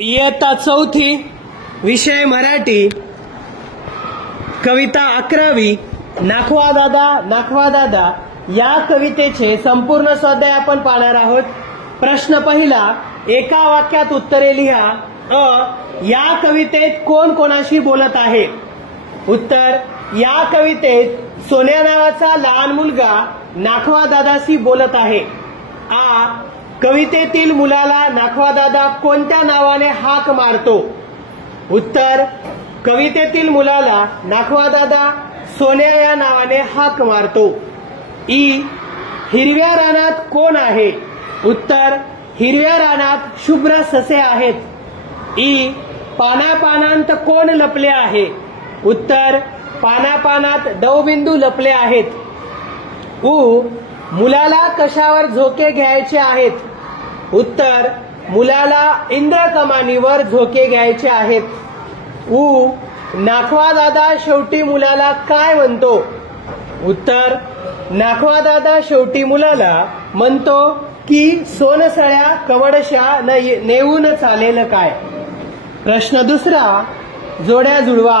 इयत्ता चौथी, विषय मराठी, कविता 11वी, नाखवा दादा या कवितेचे संपूर्ण स्वाध्याय आपण पाहणार आहोत. प्रश्न पहिला, एका वाक्यात उत्तरे लिहा. या कवितेत कोण कोणाशी बोलत आहे? उत्तर, या कवितेत सोन्या नावाचा लहान मुलगा नाखवा दादाशी बोलत आहे. कवितेतील मुलाला नाखवा दादा कोणत्या नावाने हाक मारतो? उत्तर, कवितेतील मुलाला नाखवा दादा सोन्या या नावाने हाक मारतो. हिरव्या रानात कोण आहे? उत्तर, हिरव्या रानात शुभ्र ससे आहेत. पानापानांत कोण लपले आहे? उत्तर, पानापानात दवबिंदू लपले आहेत. मुलाला कशावर झोके घ्यायचे आहेत? उत्तर, मुलाला इंद्रकमानीवर झोके घ्यायचे आहेत. नाखवा दादा शेवटी मुलाला काय म्हणतो? उत्तर, नाखवा दादा शेवटी मुलाला म्हणतो की सोनसळ्या कवडशा नेऊन चालेल काय. प्रश्न दुसरा, जोड्या जुळवा.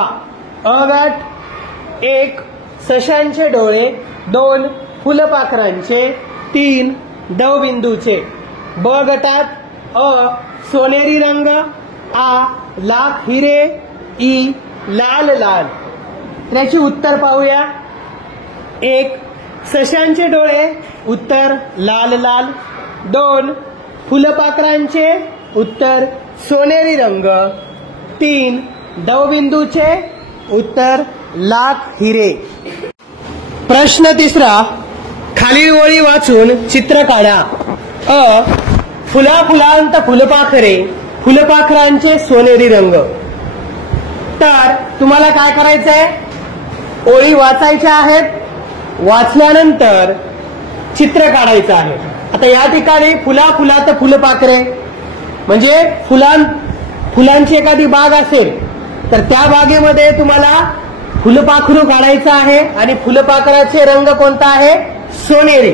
गट 1 सशांचे डोळे, 2 फुलपाखरांचे, 3 दवबिंदूचे. ब गटात सोनेरी रंग, लाख हिरे, लाल लाल. त्याची उत्तर पाहूया. 1 सशांचे डोळे, उत्तर लाल लाल. 2 फुलपाखरांचे, उत्तर सोनेरी रंग. 3 दवबिंदूचे, उत्तर लाख हिरे. प्रश्न तिसरा, खालील ओळी वाचून चित्र काढा. फुलाफुलांत फुलपाखरे, फुलपाखरांचे सोनेरी रंग. तर तुम्हाला काय करायचंय? ओळी वाचायच्या आहेत. वाचल्यानंतर चित्र काढायचं आहे. आता या ठिकाणी फुलाफुलात फुलपाखरे म्हणजे फुलांची एखादी बाग असेल तर त्या बागेमध्ये तुम्हाला फुलपाखरू काढायचं आहे आणि फुलपाखराचे रंग कोणता आहे? सोनेरी.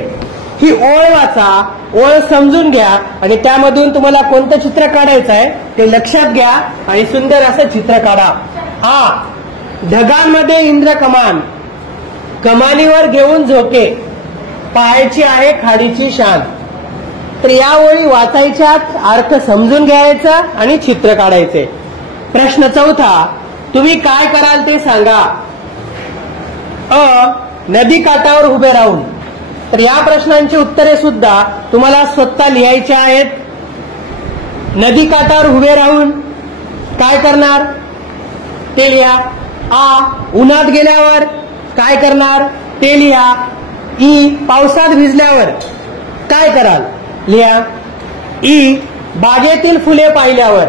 ही ओळ वाचा, ओळ समजून घ्या आणि त्यामधून तुम्हाला कोणतं चित्र काढायचं आहे ते लक्षात घ्या आणि सुंदर असं चित्र काढा. ढगांमध्ये इंद्रकमान, कमानीवर घेऊन झोके, पायाची आहे खाडीची शान. तर या ओळी वाचायच्यात, अर्थ समजून घ्यायचा आणि चित्र काढायचे. प्रश्न चौथा, तुम्ही काय कराल ते सांगा. नदी काठावर उभे राहून. तर या प्रश्नांची उत्तरे सुद्धा तुम्हाला स्वतः लिहायची आहेत. नदी काठावर उभे राहून काय करणार ते लिहा. उन्हात गेल्यावर काय करणार ते लिहा. पावसात भिजल्यावर काय कराल लिहा. बागेतील फुले पाहिल्यावर,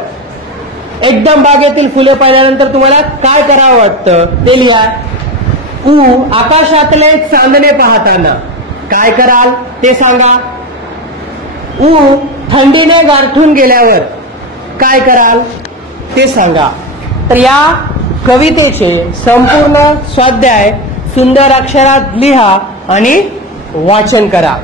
एकदम बागेतील फुले पाहिल्यानंतर तुम्हाला काय करावं वाटतं ते लिहा. आकाशातले चांदणे पाहताना काय कराल ते सांगा. थंडीने गारठून गेल्यावर काय कराल ते सांगा. तर या कवितेचे संपूर्ण स्वाध्याय सुंदर अक्षरात लिहा आणि वाचन करा.